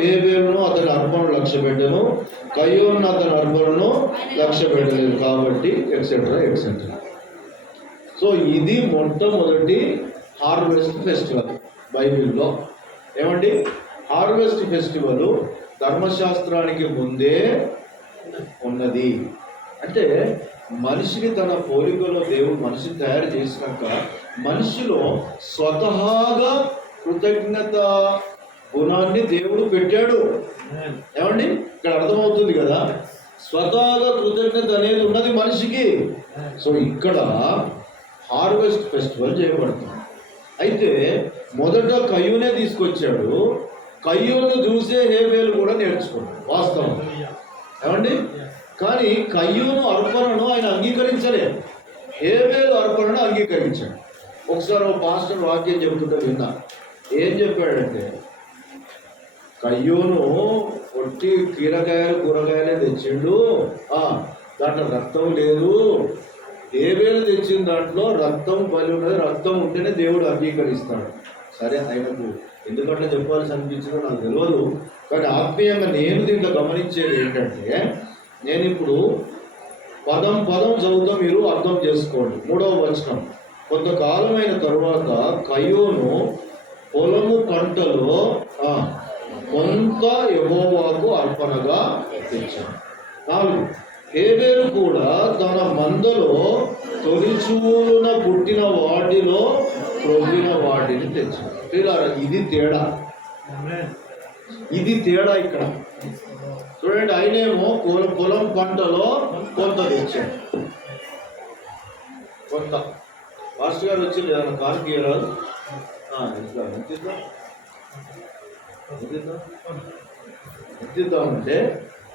హేబేలును అతని అర్పణను లక్ష్య పెట్టను, కయ్యోను అతని అర్పణను లక్ష్య పెట్టలేదు కాబట్టి ఎక్సెట్రా ఎక్సెట్రా. సో ఇది మొట్టమొదటి హార్వెస్ట్ ఫెస్టివల్ బైబిల్లో. ఏమండి, హార్వెస్ట్ ఫెస్టివల్ ధర్మశాస్త్రానికి ముందే ఉన్నది. అంటే మనిషిని తన పోలికలో దేవుడు మనిషిని తయారు చేసినాక మనిషిలో స్వతహాగా కృతజ్ఞత గుణాన్ని దేవుడు పెట్టాడు. ఏమండి, ఇక్కడ అర్థమవుతుంది కదా, స్వతహాగా కృతజ్ఞత అనేది ఉన్నది మనిషికి. సో ఇక్కడ హార్వెస్ట్ ఫెస్టివల్ చేయబడుతుంది. అయితే మొదట కయ్యూనే తీసుకొచ్చాడు. కయ్యూను చూసే హేబేలు కూడా నేర్చుకున్నాడు వాస్తవం. ఏమండి, కానీ కయ్యూను అర్పణను ఆయన అంగీకరించలేదు, హేబేలు అర్పణను అంగీకరించాడు. ఒకసారి ఒక పాస్టర్ వాక్యం చెబుతుంటే విన్నా. ఏం చెప్పాడంటే, కయ్యూను ఒట్టి కూరగాయలే తెచ్చిండు, దాంట్లో రక్తం లేదు. హేబేలు తెచ్చిన దాంట్లో రక్తం బలి ఉన్నది, రక్తం ఉంటేనే దేవుడు అంగీకరిస్తాడు. సరే, ఆయనకు ఎందుకంటే చెప్పాల్సి అనిపించిందో నాకు తెలియదు, కానీ ఆత్మీయంగా నేను దీంట్లో గమనించేది ఏంటంటే, నేను ఇప్పుడు పదం చదువుతా, మీరు అర్థం చేసుకోండి. 3వ వచనం, కొంతకాలమైన తరువాత కయ్యూను పొలము పంటలో కొంత యెహోవాకు అర్పణగా తెచ్చాడు. 4, హేబేలు కూడా తన మందలో తొలిచూలున పుట్టిన వాటిలో ప్రొవ్విన వాటిని తెచ్చాడు. ఇది తేడా, ఇది తేడా ఇక్కడ చూడండి. ఆయనేమో పొలం పంటలో కొంత తెచ్చాడు. కొంత మాస్టర్ గారు వచ్చి ఏదైనా కానుక ఇవ్వరాదు, ఎత్తిద్దామంటే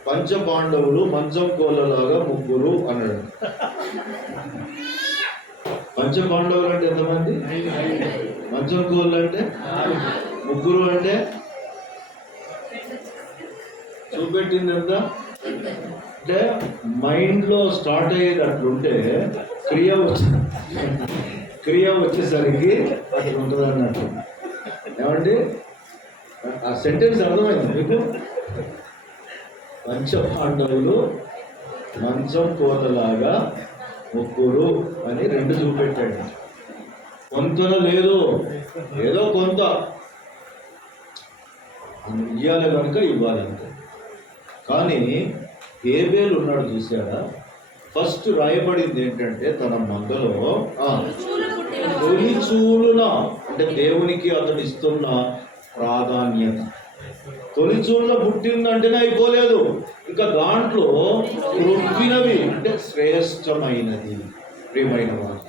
పంచపాండవులు మంచం కోళ్ళలాగా ముగ్గురు అన్నాడు. పంచపాండవులు అంటే ఎంతమంది? మంచం కోళ్ళు అంటే ముగ్గురు. అంటే చూపెట్టింది ఎంత అంటే మైండ్లో స్టార్ట్ అయ్యేది అట్లుంటే క్రియ వచ్చేసరికి అట్లా ఉంటుంది అన్నట్టు. ఏమండి, ఆ సెంటెన్స్ అర్థమైంది మీకు? పంచపాండవులు మంచం కోతలాగా ముగ్గురు అని 2 చూపెట్టాడు. కొంతన లేదు, ఏదో కొంత ఇవ్వాలి కనుక ఇవ్వాలంటే. కానీ హేబేలు ఉన్నాడు చూసారా, ఫస్ట్ రాయబడింది ఏంటంటే తన మందలో తొలిచూలున, అంటే దేవునికి అతడు ఇస్తున్న ప్రాధాన్యత. తొలిచూలున పుట్టిందంటేనే అయిపోలేదు, ఇంకా దాంట్లో ప్రొవ్వినవి అంటే శ్రేష్టమైనది. ప్రియమైన వారు,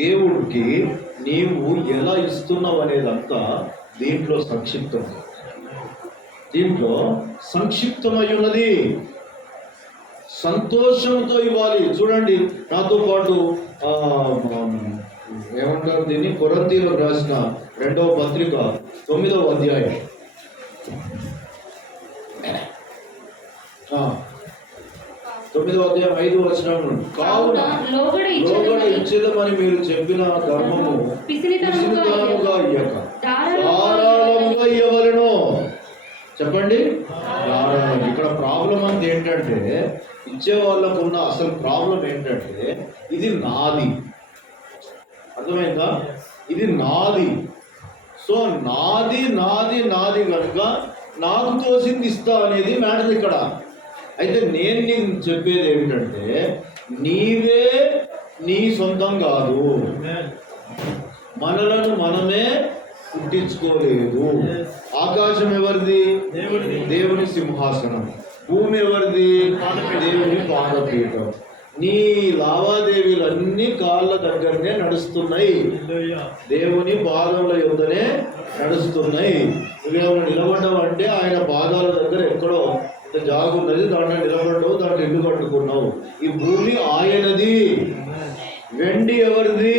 దేవుడికి నీవు ఎలా ఇస్తున్నావు అనేదంతా దీంట్లో సంక్షిప్తమై ఉన్నది. సంతోషంతో ఇవ్వాలి. చూడండి, నాతో పాటు ఏమంటారు దీన్ని, కొరింథీయులకు రాసిన 2వ పత్రిక 9వ అధ్యాయం 5వ వచనం, కావున లోబడ ఇచ్చేదమని మీరు చెప్పిన ధర్మము పిసినితనముగా ఇయ్యక ధారాళముగా ఇవ్వవలెను. చెప్పండి, ధారాళం. ఇక్కడ ప్రాబ్లం అంతా ఏంటంటే, ఇచ్చే వాళ్ళకు ఉన్న అసలు ప్రాబ్లం ఏంటంటే, ఇది నాది. అర్థమైందా? ఇది నాది. సో నాది కనుక నాకు తోసింది ఇస్తా అనేది మ్యాటర్ ఇక్కడ. అయితే నేను నీకు చెప్పేది ఏమిటంటే, నీవే నీ సొంతం కాదు, మనలను మనమే పుట్టించుకోలేదు. ఆకాశం ఎవరిది? దేవుని సింహాసనం. భూమి ఎవరిది? దేవుని పాదపీఠం. నీ లావాదేవీలన్నీ కాళ్ళ దగ్గరనే నడుస్తున్నాయి, దేవుని పాదముల యొద్దనే నడుస్తున్నాయి. నువ్వేమైనా నిలబడ్డావంటే ఆయన పాదాల దగ్గర ఎక్కడో జాగు ఉన్నది, దాంట్లో నిలబడ్డావు, దాంట్లో ఇల్లు కట్టుకున్నావు. ఈ భూమి ఆయనది. వెండి ఎవరిది?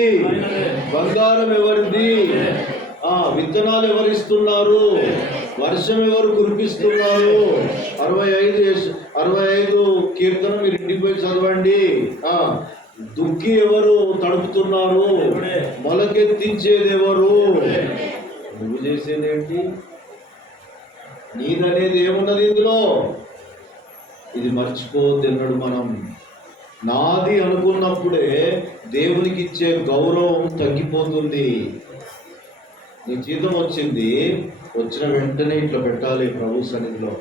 బంగారం ఎవరిది? విత్తనాలు ఎవరిస్తున్నారు? వర్షం ఎవరు కురిపిస్తున్నారు? 65 కీర్తన మీరు ఇంటికి పోయి చదవండి. దుక్కి ఎవరు తడుపుతున్నారు? మొలకెత్తించేది ఎవరు? నువ్వు చేసేదేంటి? నీదనేది ఏమున్నది ఇందులో? ఇది మర్చిపోద్దన్నాడు. మనం నాది అనుకున్నప్పుడే దేవునికి ఇచ్చే గౌరవం తగ్గిపోతుంది. నీ జీతం వచ్చింది, వచ్చిన వెంటనే ఇట్లా పెట్టాలి ప్రభు సన్నిధిలో.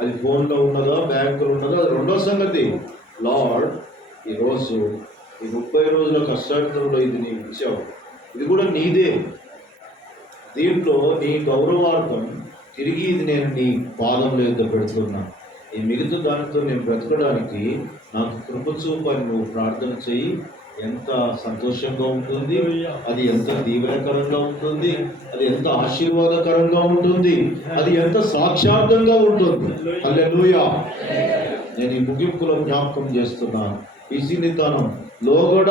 అది ఫోన్లో ఉన్నదో బ్యాంకులో ఉన్నదో అది రెండో సంగతి. లార్డ్, ఈరోజు ఈ 30 రోజుల కష్టార్థంలో ఇది నీకు ఇచ్చావు, ఇది కూడా నీదే. దీంట్లో నీ గౌరవార్థం తిరిగి ఇది నేను నీ పాదంలో యుద్ధ పెడుతున్నా. ఈ మిగతా దానితో నేను బ్రతకడానికి నాకు కృప చూపని నువ్వు ప్రార్థన చెయ్యి. ఎంత సంతోషంగా ఉంటుంది, అది ఎంత దీవెనకరంగా ఉంటుంది, అది ఎంత ఆశీర్వాదకరంగా ఉంటుంది, అది ఎంత సాక్షార్థంగా ఉంటుంది. హల్లెలూయా. నేను ఈ ముగింపులో జ్ఞాపకం చేస్తున్నాను. పిసినితనం లోగడ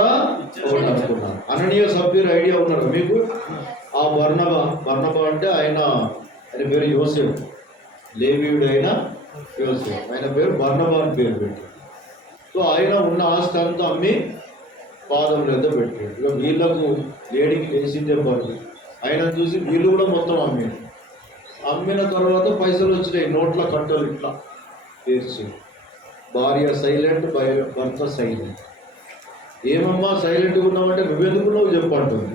ఒకటి అనుకున్నాను. అననీయ సభ్యులు ఐడియా ఉన్నారు మీకు? ఆ బర్నబా అంటే ఆయన పేరు యోసేపు, లేవీయుడు అయిన యోసేపు, ఆయన పేరు బర్నబా అని పేరు పెట్టాడు. సో ఆయన ఉన్న ఆస్తి అంతా అమ్మి పాదం లేదా పెట్టాడు. ఇక వీళ్ళకు లేడీకి లేచిందే పని. ఆయన చూసి వీళ్ళు కూడా మొత్తం అమ్మిన తర్వాత పైసలు వచ్చినాయి, నోట్ల కట్టలు ఇట్లా పేర్చి. భార్య సైలెంట్, భర్త సైలెంట్. ఏమమ్మా సైలెంట్గా ఉన్నామంటే నువ్వెందుకున్నావు చెప్పంటుంది.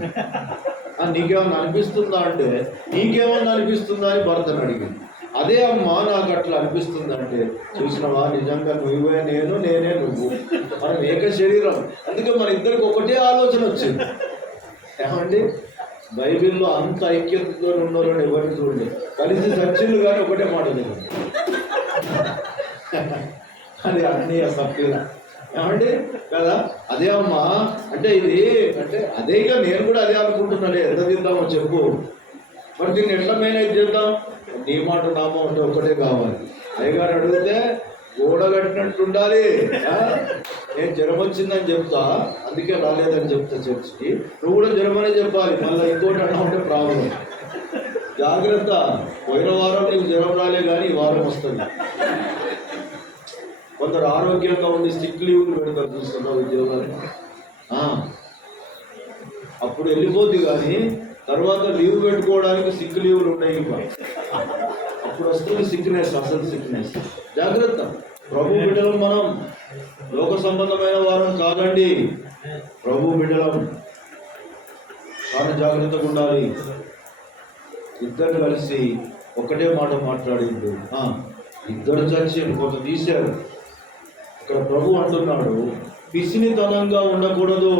నీకేమన్నా అనిపిస్తుందా అంటే నీకేమన్నా అనిపిస్తుందా అని భర్తను అడిగింది. అదే అమ్మా నాకు అట్లా అనిపిస్తుందంటే, చూసినవా నిజంగా నువ్వే నేను, నేనే నువ్వు, మనం ఏక శరీరం. అందుకే మన ఇద్దరికి ఒకటే ఆలోచన వచ్చింది. ఏమండి, బైబిల్లో అంత ఐక్యతతో ఉన్నారని ఎవరిని చూడలేదు. కలిసి చర్చిలు కానీ ఒకటే మాట లేదు. అది అన్నీ సభ్యుల ఏమండి కదా. అదే అమ్మా అంటే ఇది అంటే అదే. ఇక నేను కూడా అదే అనుకుంటున్నాను. ఎంత తిద్దామో చెప్పు, మరి దీన్ని ఎట్లా మేనేజ్ చేద్దాం? నీ మాట నామో అంటే ఒకటే కావాలి. అయ్యగారు అడిగితే గోడ కట్టినట్టు ఉండాలి. నేను జ్వరం వచ్చిందని చెప్తా, అందుకే రాలేదని చెప్తా చర్చికి. నువ్వు కూడా జ్వరం అనే చెప్పాలి. మళ్ళీ ఇంకోటి అన్నా ఉంటే ప్రాబ్లం. జాగ్రత్త, పోయిన వారం నీకు జ్వరం రాలే కానీ ఈ వారం వస్తుంది. కొందరు ఆరోగ్యంగా ఉండి సిక్ లీవ్లు పెడతారు, చూస్తున్నావు ఉద్యోగాలు. అప్పుడు వెళ్ళిపోద్ది, కానీ తర్వాత లీవ్ పెట్టుకోవడానికి సిక్ లీవ్లు ఉన్నాయి. ఇంకా అప్పుడు వస్తుంది సిక్నెస్, అసలు సిక్నెస్. జాగ్రత్త. ప్రభు బిడ్డలం మనం, లోక సంబంధమైన వారం కాదండి. ప్రభు బిడ్డలం చాలా జాగ్రత్తగా ఉండాలి. ఇద్దరు కలిసి ఒకటే మాట మాట్లాడిండు. ఇద్దరు చచ్చి కొంత తీశారు. ఇక్కడ ప్రభు అంటున్నాడు, పిసినితనంగా ఉండకూడదు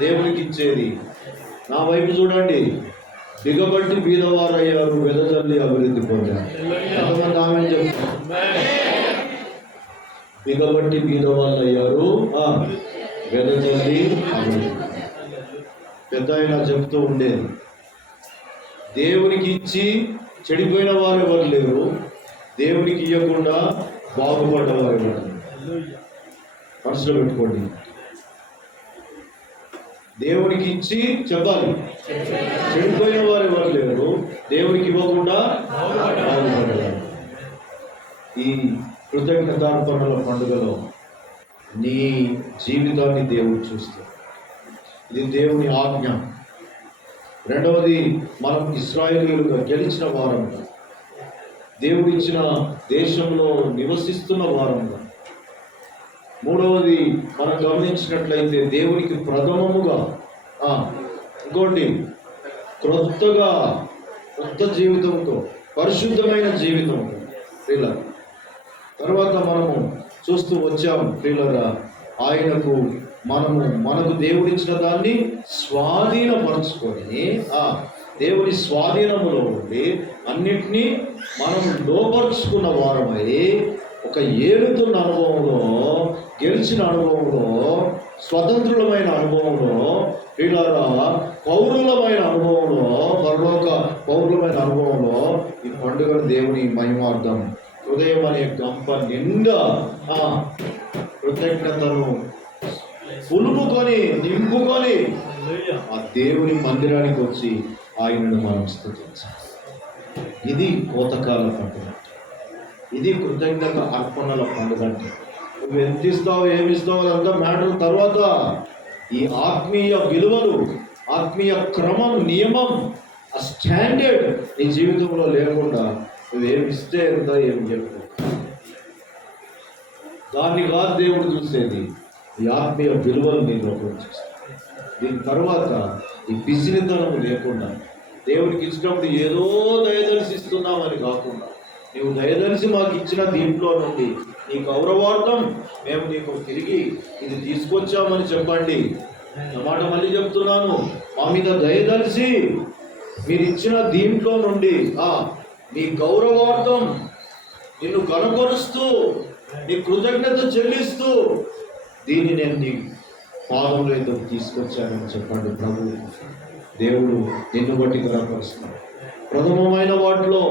దేవునికి ఇచ్చేది. నా వైపు చూడండి. బిగబట్టి బీదవారయ్యారు, వెదజల్లి అభివృద్ధి పొందారు. ఎంతమంది ఆమె చెప్తారు? బిగబట్టి బీదవాళ్ళు అయ్యారు, వెదజల్లి అభివృద్ధి. పెద్ద ఆయన చెప్తూ ఉండేది, దేవునికి ఇచ్చి చెడిపోయిన వారు ఎవరు లేరు, దేవునికి ఇవ్వకుండా బాగుపడ్డవారు ఎవరు. మనసులో పెట్టుకోండి. దేవునికి ఇచ్చి చెప్పాలి, చెడిపోయిన వారు ఎవరు లేరు, దేవునికి ఇవ్వకుండా బాగుపడ్డవారు. ఈ కృతజ్ఞతార్పణల పండుగలో నీ జీవితాన్ని దేవుడు చూస్తాడు. ఇది దేవుని ఆజ్ఞ. రెండవది, మనం ఇశ్రాయేలీయులుగా గెలిచిన వారంగా, దేవుడు ఇచ్చిన దేశంలో నివసిస్తున్న వారంగా. మూడవది, మనం గమనించినట్లయితే దేవునికి ప్రథమముగా ఇంకోటి కొత్త జీవితంతో, పరిశుద్ధమైన జీవితంతో ప్రియులారా. తర్వాత మనము చూస్తూ వచ్చాము ప్రియులారా, ఆయనకు మనకు దేవుడిచ్చిన దాన్ని స్వాధీనపరుచుకొని దేవుని స్వాధీనములో ఉండి అన్నిటినీ మనం లోపరుచుకున్న వారమై ఒక ఏలుతున్న అనుభవంలో, గెలిచిన అనుభవంలో, స్వతంత్రులమైన అనుభవంలో, ప్రియులారా పౌరులమైన అనుభవంలో, పరలోక పౌరులమైన అనుభవంలో ఈ పండుగను దేవుని మహిమార్థం హృదయం అనే గంప నిండా కృతజ్ఞతను పులుపుకొని నింపుకొని ఆ దేవుని మందిరానికి వచ్చి ఆయనను మనం స్తుతించాలి. ఇది కోతకాల పండుగ. ఇది కృతజ్ఞత అర్పణల పండుగ. అంటే నువ్వు ఎంత ఇస్తావు, ఏమిస్తావు అదంతా మ్యాటర్ తర్వాత. ఈ ఆత్మీయ విలువలు, ఆత్మీయ క్రమం, నియమం, ఆ స్టాండర్డ్ నీ జీవితంలో లేకుండా నువ్వు ఏమి ఇస్తే ఎంత ఏమి చెప్పు. దాన్ని కాదు దేవుడు చూసేది, ఈ ఆత్మీయ విలువలు నీలో చూస్తాడు. దీని తర్వాత ఈ పిసినితనం లేకుండా దేవుడికి ఇచ్చినప్పుడు ఏదో దయదర్శిస్తున్నామని కాకుండా, నీవు దయదలిసి మాకు ఇచ్చిన దీంట్లో నుండి నీ గౌరవార్థం మేము నీకు తిరిగి ఇది తీసుకొచ్చామని చెప్పండి. అన్నమాట మళ్ళీ చెప్తున్నాను, మా మీద దయదలిసి మీరు ఇచ్చిన దీంట్లో నుండి నీ గౌరవార్థం నిన్ను కనపరుస్తూ నీ కృతజ్ఞత చెల్లిస్తూ దీన్ని నేను నీ పాదంలో ఎందుకు తీసుకొచ్చానని చెప్పండి. ప్రభు దేవుడు నిన్ను బట్టి కనపరుస్తున్నాడు. ప్రథమమైన వాటిలో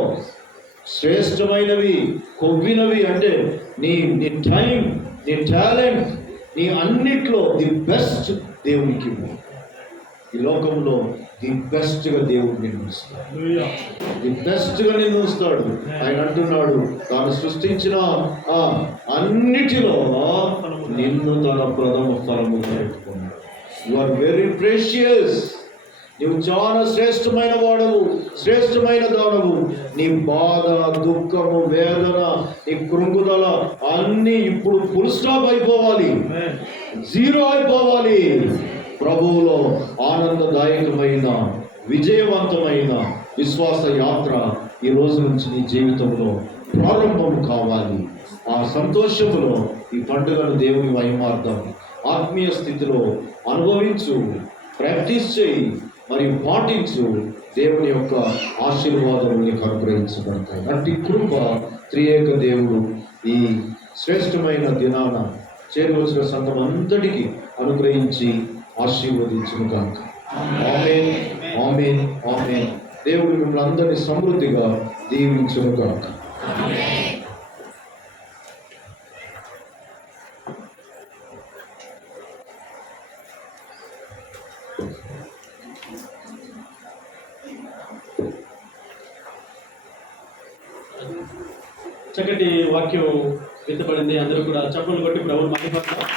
శ్రేష్టమైనవి, కొవ్వినవి అంటే నీ టైం, నీ టాలెంట్, నీ అన్నిట్లో ది బెస్ట్ దేవునికి. ఈ లోకంలో ది బెస్ట్గా దేవుడు నిర్మిస్తాడు, ది బెస్ట్గా నిర్మిస్తాడు. ఆయన అంటున్నాడు, తాను సృష్టించిన అన్నిటిలో నిన్ను తన ప్రథమ స్థలముగా పెట్టుకున్నాడు. You are very precious. నీవు చాలా శ్రేష్టమైన వాడవు, శ్రేష్టమైన దానవు. నీ బాధ, దుఃఖము, వేదన, నీ కృంగుదల అన్నీ ఇప్పుడు ఫుల్ స్టాప్ అయిపోవాలి, జీరో అయిపోవాలి. ప్రభువులో ఆనందదాయకమైన విజయవంతమైన విశ్వాస యాత్ర ఈ రోజు నుంచి నీ జీవితంలో ప్రారంభం కావాలి. ఆ సంతోషములో ఈ పండుగను దేవుని మహిమార్థం ఆత్మీయ స్థితిలో అనుభవించు, ప్రాక్టీస్ చేయి మరియు పాటించు. దేవుని యొక్క ఆశీర్వాదాలు నీకు అనుగ్రహించబడతాయి. అట్టి కృప త్రియేక దేవుడు ఈ శ్రేష్టమైన దినాన చేరవలసిన సంఘం అంతటికి అనుగ్రహించి ఆశీర్వదించును గాక. ఆమేన్, ఆమేన్, ఆమేన్. దేవుడు మిమ్మల్ని అందరినీ సమృద్ధిగా దీవించును గాక. చక్కటి వాక్యం విత్తబడింది. అందరూ కూడా చప్పలు కొట్టి ప్రభువుని మహిమపడతారు.